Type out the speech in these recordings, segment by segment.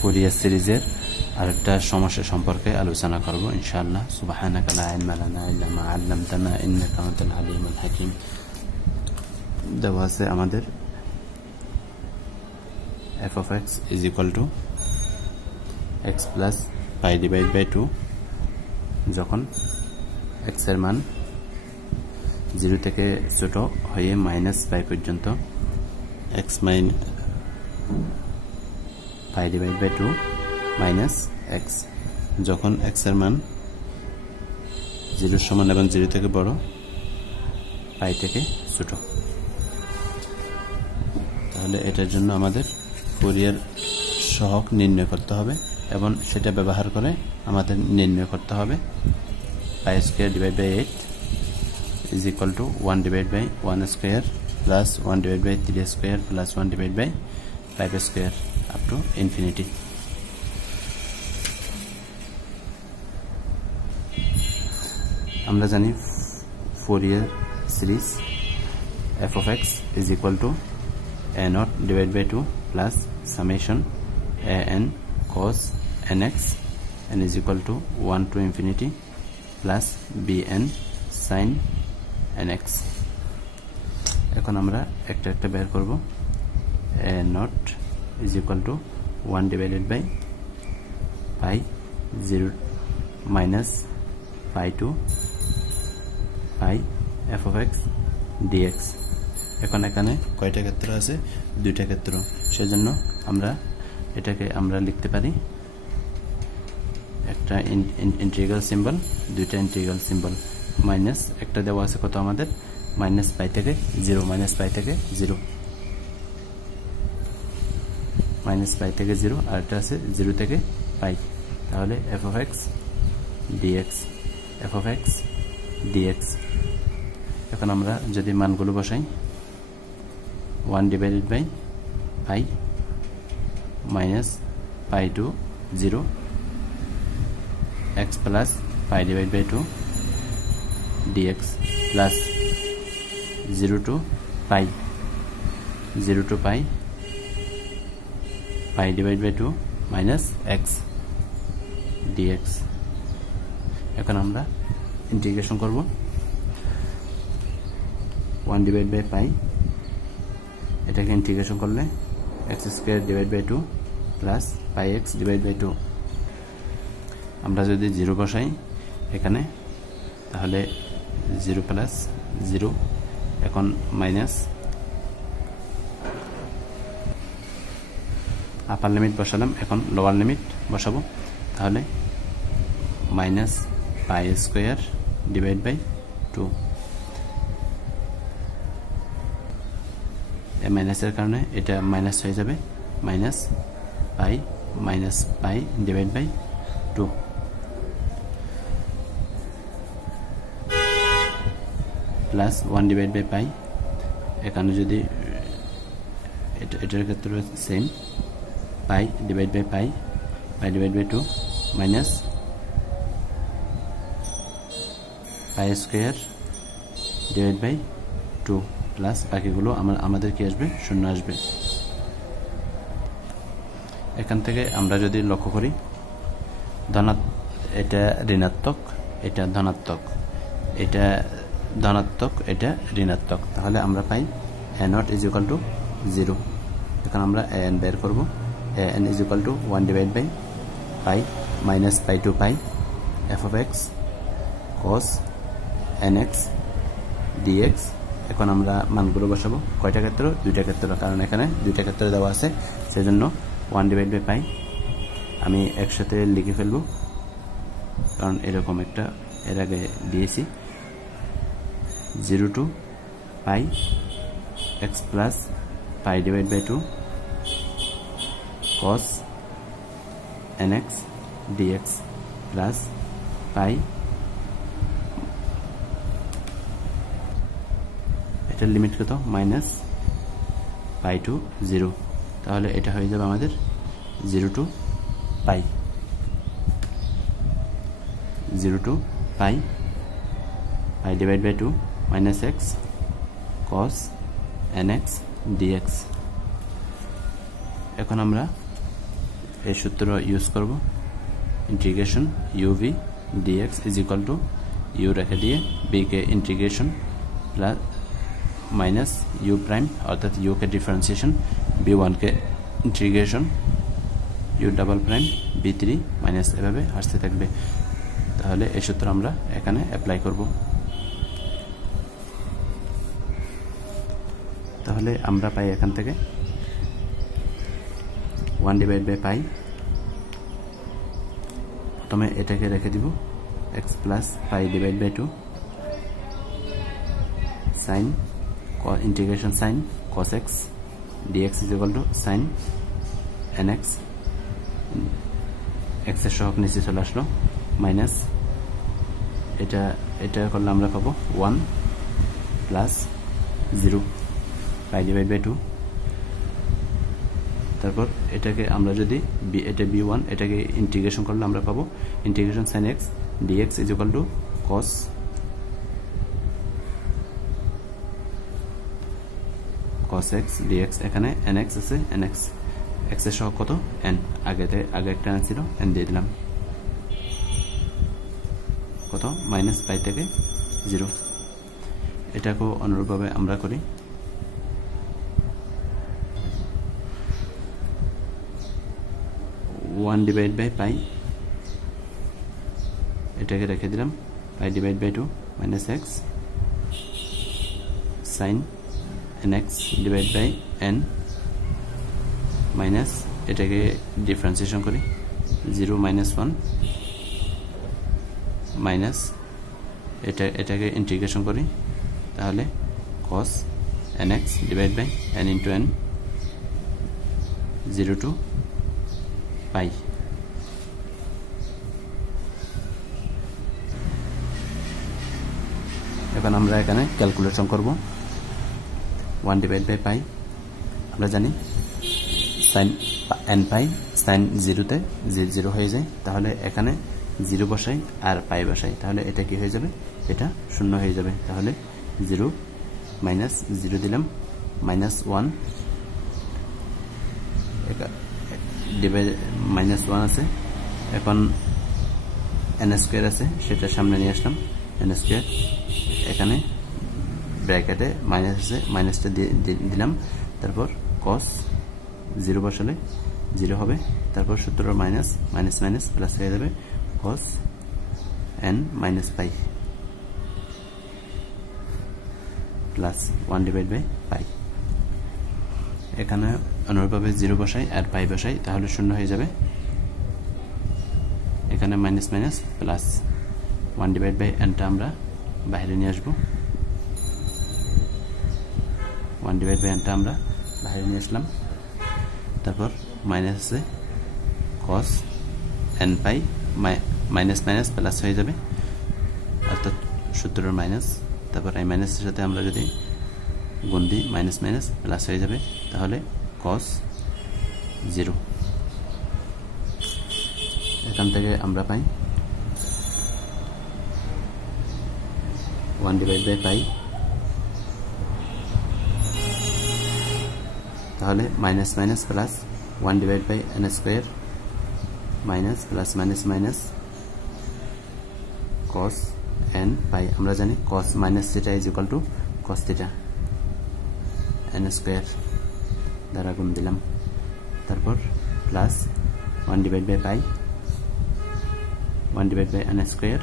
Fourier সিরিজের আরেকটা সমস্যা সম্পর্কে আলোচনা করব ইনশাআল্লাহ। সুবহানাকা লা ইলমা লানা ইল্লা মা আল্লামতানা ইন্নাকা আনতাল আলিমুল হাকিম। দেওয়া আছে আমাদের f of x is equal to x plus pi divided by 2 যখন x এর মান 0 থেকে ছোট হয়ে -pi পর্যন্ত x pi divided by 2 minus x যখন x এর মান 0 এর সমান এবং 0 থেকে বড় pi থেকে ছোট। তাহলে এটার জন্য আমাদের ফুরিয়ার সহগ নির্ণয় করতে হবে এবং সেটা ব্যবহার করে আমাদের নির্ণয় করতে হবে pi square divided by 8 is equal to 1 divided by 1 square plus 1 divided by 3 square plus 1 divided by 5 square up to infinity. আমরা জানি Fourier series f of x is equal to a naught divided by 2 plus summation a n cos nx n is equal to 1 to infinity plus bn sin nx. এখন আমরা একটা একটা বের করব। a naught is equal to 1 divided by pi 0 minus pi to pi f of x dx। এখন এখানে কয়টা ক্ষেত্র আছে? দুইটা ক্ষেত্র, সেজন্য আমরা এটাকে আমরা লিখতে পারি একটা ইন্টিগ্রাল সিম্বল, দুইটা ইন্টিগ্রাল সিম্বল, মাইনাস একটা দেওয়া আছে কত আমাদের -pi থেকে 0 -pi থেকে 0 -pi থেকে 0 আর এটা আছে 0 থেকে pi। তাহলে f of x dx f of x dx। এখন আমরা যদি মানগুলো বসাই 1 divided by pi minus pi to 0 x plus pi divided by 2 dx plus 0 to pi 0 to pi pi divided by 2 minus x dx। এখন আমরা integration করব 1 divided by pi, এটাকে integration করলে x square divided by 2 plus pi x divided by 2। আমরা যদি 0 বসাই এখানে তাহলে 0 plus 0, এখন মাইনাস আপার লিমিট বসালাম, এখন লোয়ার লিমিট বসাবো। তাহলে -pi square divided by 2, এই মাইনাসের কারণে এটা মাইনাস হয়ে যাবে, -pi divided by 2 plus 1 divided by pi। এখানে যদি এটার ক্ষেত্রে same pi divided by pi divided by 2 minus pi square divided by 2 plus বাকিগুলো আমাদের কি আসবে? শূন্য আসবে। এখান থেকে আমরা যদি লক্ষ্য করি এটা ঋণাত্মক, এটা ধনাত্মক, এটা ধনাত্মক, এটা ঋণাত্মক, তাহলে আমরা পাই a naught is equal to 0। এখন আমরা an বের করব। an is equal to 1 divided by pi minus pi to pi f of x cos nx dx। এখন আমরা মানগুলো বসাবো। কয়টা ক্ষেত্র? দুইটা ক্ষেত্র, কারণ এখানে দুইটা ক্ষেত্র দেওয়া আছে, সেজন্য 1 divided by pi আমি একসাথে লিখে ফেলবো, কারণ এরকম একটা এর আগে দিয়েছি। 0 to pi x plus pi divided by 2 cos nx dx plus pi, এটার লিমিট কত? -pi to 0। তাহলে এটা হয়ে যাবে আমাদের 0 to pi 0 to pi pi divided by 2 minus x cos nx dx। এখন আমরা এই সূত্র ইউজ করব integration uv dx is equal to u রেখে দিয়ে b কে integration plus minus u prime অর্থাৎ u কে ডিফারেন্সিয়েশন b1 কে integration u double prime b3 minus এভাবে আসতে থাকবে তাহলে এই সূত্র আমরা এখানে অ্যাপ্লাই করব তাহলে আমরা পাই এখান থেকে 1 ডিভাইড বাই পাই প্রথমে এটাকে রেখে দিব x plus pi divide by 2 sin integration sin cos x dx is equal to sin nx x এর সহগ নিচে চলে আসলো মাইনাস এটা করলে আমরা পাবো 1 প্লাস 0 পাই ডিভাইড বাই 2 তারপর এটাকে আমরা যদি এটা b1 এটাকে ইন্টিগ্রেশন করলে আমরা পাবো integration sin x dx is equal to cos x dx এখানে nx আছে nx x এর সহগ কত n আগে একটা n ছিল n দিয়ে দিলাম কত মাইনাস পাই থেকে 0 এটাকে অনুরূপভাবে আমরা করি 1 ডিভাইড বাই পাই এটাকে রেখে দিলাম pi divide by 2 minus x sin nx divide by n minus এটাকে ডিফারেন্সিয়েশন করি 0 মাইনাস 1 মাইনাস এটাকে ইন্টিগ্রেশন করি তাহলে cos nx divide by n into n 0 to pi এখন আমরা এখানে ক্যালকুলেশন করব 1 ডিভাইড বাই পাই আমরা জানি sin n পাই sin 0 তে 0 হয়ে যায় তাহলে এখানে 0 বসাই আর পাই বসাই তাহলে এটা কি হয়ে যাবে এটা শূন্য হয়ে যাবে তাহলে 0 মাইনাস 0 দিলাম মাইনাস 1 ডিভাইড মাইনাস 1 আছে এখন n স্কয়ার আছে সেটা সামনে নিয়ে আসলাম n স্কয়ার এখানে ব্র্যাকেটে মাইনাস আছে মাইনাসটা দিলাম তারপর cos 0 বসালে 0 হবে তারপর সূত্র মাইনাস মাইনাস মাইনাস প্লাস হয়ে যাবে cos n minus pi plus 1 divide by pi এখানে অনুরূপভাবে 0 বসাই আর পাই বসাই তাহলে শূন্য হয়ে যাবে এখানে minus minus plus 1 divide by n টা আমরা বাইরে নিয়ে আসব 1 ডিভাইড বাই n টা আমরা বাইরে নিয়ে আসলাম তারপর মাইনাস আছে cos n পাই মাইনাস মাইনাস প্লাস হয়ে যাবে অর্থাৎ সূত্রের মাইনাস তারপর এই মাইনাসের সাথে আমরা যদি গুণ দিই মাইনাস মাইনাস প্লাস হয়ে যাবে তাহলে cos 0 এখান থেকে আমরা পাই 1 ডিভাইড বাই পাই তাহলে minus minus plus 1 divide by n square minus plus minus minus cos n pi আমরা জানি cos minus theta is equal to cos theta n square দ্বারা গুণ দিলাম তারপর plus 1 divide by pi 1 divide by n square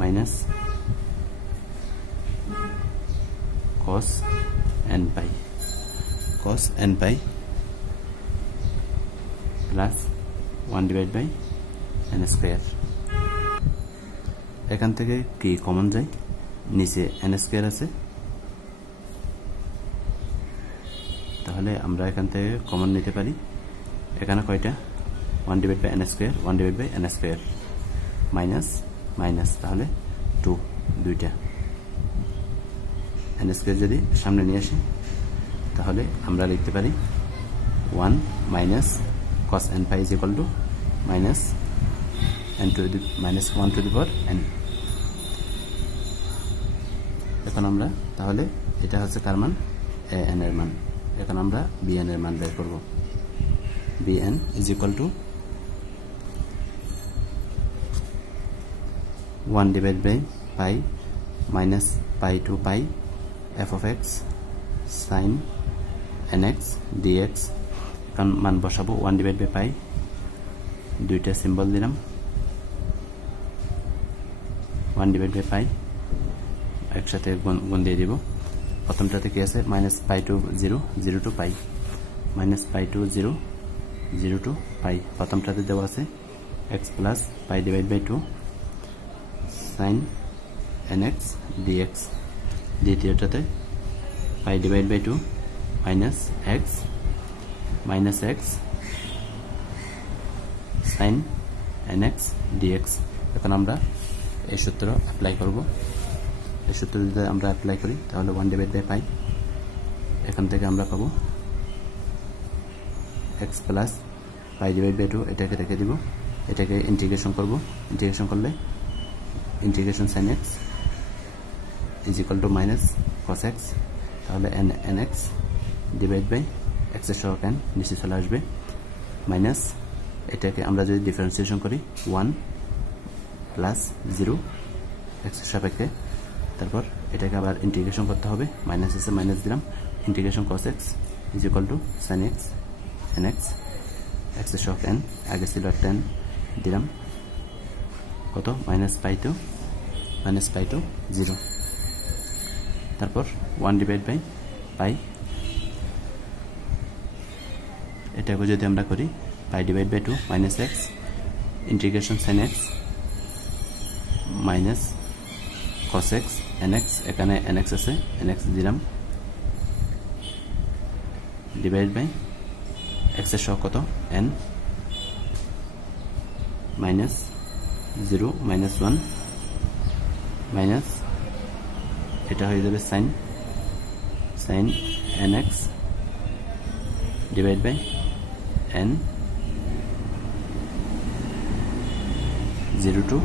minus cos n pi cos n pi plus 1 divide by n square এখান থেকে কি common যায় নিচে n square আছে তাহলে আমরা এখান থেকে কমন নিতে পারি এখানে কয়টা 1 divide by n square 1 divide by n square minus minus তাহলে 2 দুইটা n স্কয়ার যদি সামনে নিয়ে আসি তাহলে আমরা লিখতে পারি 1 minus cos n pi is equal to minus n to the minus 1 to the power n এখন আমরা তাহলে এটা হচ্ছে কার মান a n এর মান এখন আমরা b n এর মান বের করব bn is equal to 1 divided by pi minus pi to pi f of x sin nx dx এখন মান বসাবো 1 divided by pi দুইটা সিম্বল দিলাম 1 divided by pi একসাথে গুণ দিয়ে দিব প্রথমটাতে কি আছে minus pi to 0 0 to pi minus pi to 0 0 to pi প্রথমটাতে দেওয়া আছে x plus pi divided by 2 sin nx dx দ্বিতীয়টাতে pi divided by 2 minus x sin nx dx এখন আমরা এই সূত্র অ্যাপ্লাই করব এই সূত্র যদি আমরা অ্যাপ্লাই করি তাহলে 1 divided by pi এখান থেকে আমরা পাবো x plus pi divided by 2 এটাকে রেখে দিব এটাকে ইন্টিগ্রেশন করব ইন্টিগ্রেশন করলে integration sin x is equal to minus cos x তাহলে nx divided by x এর সহগ n নিচে চলে আসবে মাইনাস এটাকে আমরা যদি ডিফারেন্সিয়েশন করি 1 প্লাস 0 x এর সাপেক্ষে তারপর এটাকে আবার ইন্টিগ্রেশন করতে হবে মাইনাস এসে মাইনাস দিলাম integration cos x is equal to sin x nx x এর সহগ n আগে ছিল 10 দিলাম কত minus pi to 0 তারপর 1 divided by pi এটাকে যদি আমরা করি pi divided by 2 minus x integration sin x minus cos x nx এখানে nx আছে nx দিলাম divided by x এর সহগ কত n minus 0 minus 1 minus এটা হয়ে যাবে sin nx divided by n 0 to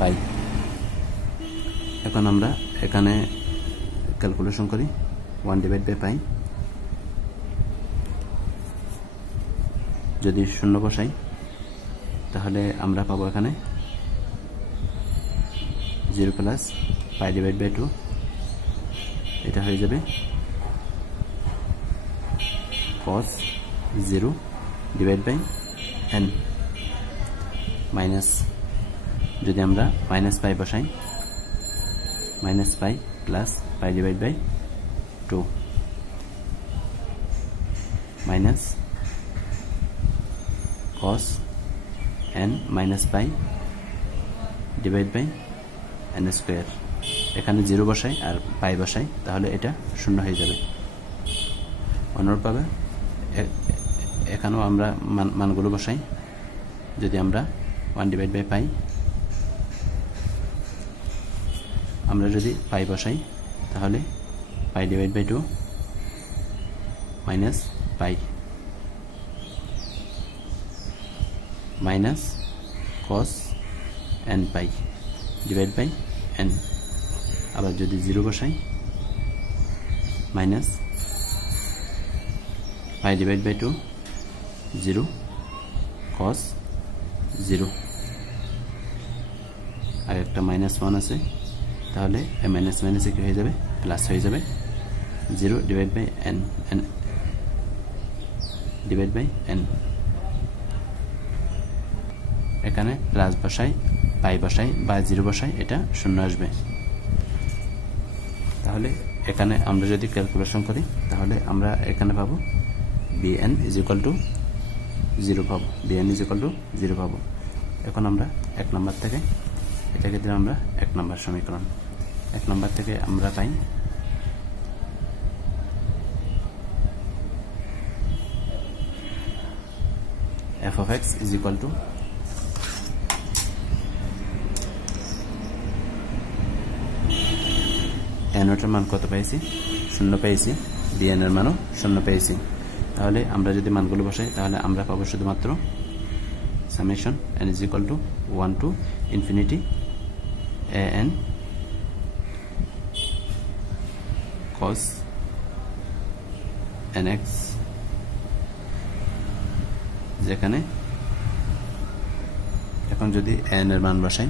pi এখন আমরা এখানে ক্যালকুলেশন করি 1 divided by pi যদি শূন্য বসাই তাহলে আমরা পাবো এখানে 0 প্লাস pi divided by 2 এটা হয়ে যাবে cos 0 divided by n minus যদি আমরা মাইনাস pi বসাই minus pi plus pi divided by 2 minus cos n minus pi divided by n square এখানে 0 বসাই আর pi বসাই তাহলে এটা শূন্য হয়ে যাবে অনুরূপভাবে এখানেও আমরা মানগুলো বসাই যদি আমরা 1 divided by pi আমরা যদি pi বসাই তাহলে pi divided by 2 minus pi minus cos n pi divided by n আবার যদি 0 বসাই minus pi divided by 2 0 cos 0 আর একটা -1 আছে তাহলে এই মাইনাস মাইনাসে কি হয়ে যাবে প্লাস হয়ে যাবে 0 divided by n divided by n এখানে প্লাস বসাই পাই বসাই বা 0 বসাই এটা শূন্য আসবে তাহলে এখানে আমরা যদি ক্যালকুলেশন করি তাহলে আমরা এখানে পাবো bn is equal to 0 পাবো bn is equal to 0 পাবো এখন আমরা এক নাম্বার থেকে এটাকে দিলাম আমরা এক নাম্বার সমীকরণ এক নাম্বার থেকে আমরা পাই f of x is equal to n এর মান কত পাইছি 0 পাইছি bn এর মানও 0 পাইছি তাহলে আমরা যদি মানগুলো বসাই তাহলে আমরা পাবো শুধুমাত্র summation n is equal to 1 to infinity an cos nx যেখানে এখন যদি n এর মান বসাই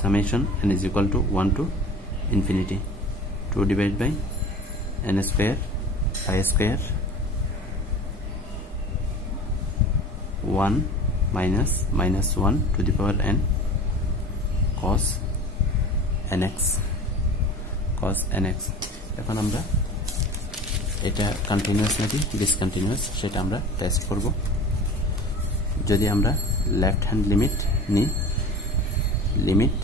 summation n is equal to 1 to infinity 2 divided by n square pi square 1 minus 1 to the power n cos nx এখন আমরা এটা continuous নাকি ডিসকন্টিনিউয়াস সেটা আমরা টেস্ট করব যদি আমরা লেফট হ্যান্ড লিমিট নিই লিমিট